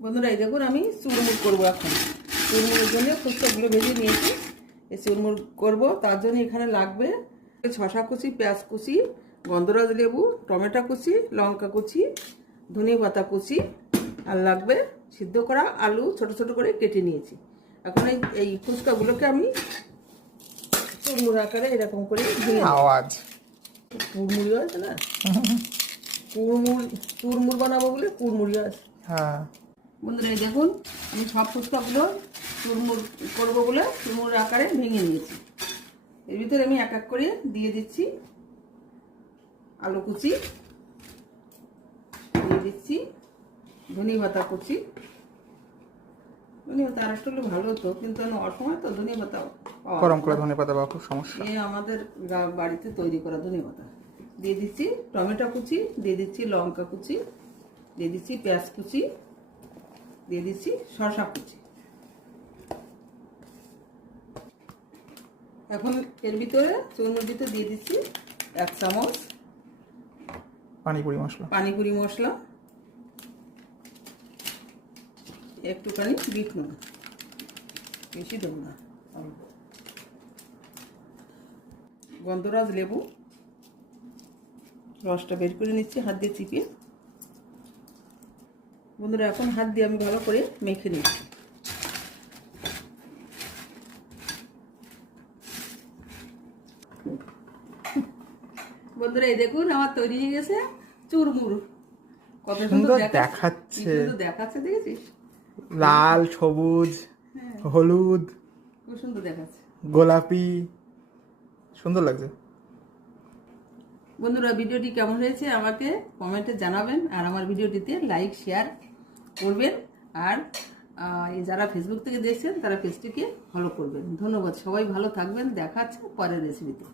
বন্ধুরা এই দেখুন আমি চুরমুর করবো এখন। চুরমুরের জন্য ফুচকাগুলো ভেজে নিয়েছি। এই চুরমুর করবো, তার জন্য এখানে লাগবে শশা কুচি, পেঁয়াজ কুচি, গন্ধরাজ লেবু, টমেটো কুচি, লঙ্কা কুচি, ধনে পাতা কুচি, আর লাগবে সিদ্ধ করা আলু ছোট ছোট করে কেটে নিয়েছি। এখন এই ফুচকাগুলোকে আমি চুরমুর আকারে এরকম করে আওয়াজ কুড়মুড়ি আছে না, চুরমুর বানাবো বলে কুড়মুড়ি আছে। হ্যাঁ বন্ধুরা এই দেখুন আমি সব ফুচকাগুলো চুরমুর করবো বলে চুরমুর আকারে ভেঙে নিয়েছি। এর ভিতরে আমি এক এক করে দিয়ে দিচ্ছি আলু কুচি, দিয়ে দিচ্ছি ধনে পাতা কুচি। ধনে পাতা আর একটু হলে ভালো হতো, কিন্তু অসময় তো ধনে পাতা গরম করে ধনে পাতা বা খুব সমস্যা। আমাদের বাড়িতে তৈরি করা ধনে পাতা। দিয়ে দিচ্ছি টমেটো কুচি, দিয়ে দিচ্ছি লঙ্কা কুচি, দিয়ে দিচ্ছি পেঁয়াজ কুচি, দিয়ে দিচ্ছি শসা কুচি। এখন এর ভিতরে চুরমুর ভিতরে দিয়ে দিচ্ছি 1 চামচ পানিপুরি মশলা, একটুখানি বিট নুন, বেশি দেবো না, অল্প। গন্ধরাজ লেবু রসটা বের করে নিচ্ছি হাত দিয়ে চিপিয়ে। বন্ধুরা এখন হাত দিয়ে আমি ভালো করে মেখে নিচ্ছি। বন্ধুরা এই দেখুন আমার তৈরি হয়ে গেছে চুরমুর। কত সুন্দর দেখাচ্ছে, দেখেছিস? লাল, সবুজ, হলুদ, খুব সুন্দর দেখাচ্ছে, গোলাপি, সুন্দর লাগছে। বন্ধুরা ভিডিওটি কেমন হয়েছে আমাকে কমেন্টে জানাবেন, আর আমার ভিডিওটিতে লাইক শেয়ার করবেন, আর যারা ফেসবুক থেকে দেখছেন তারা পেজটিকে ফলো করবেন। ধন্যবাদ, সবাই ভালো থাকবেন। দেখা হচ্ছে পরের রেসিপিতে।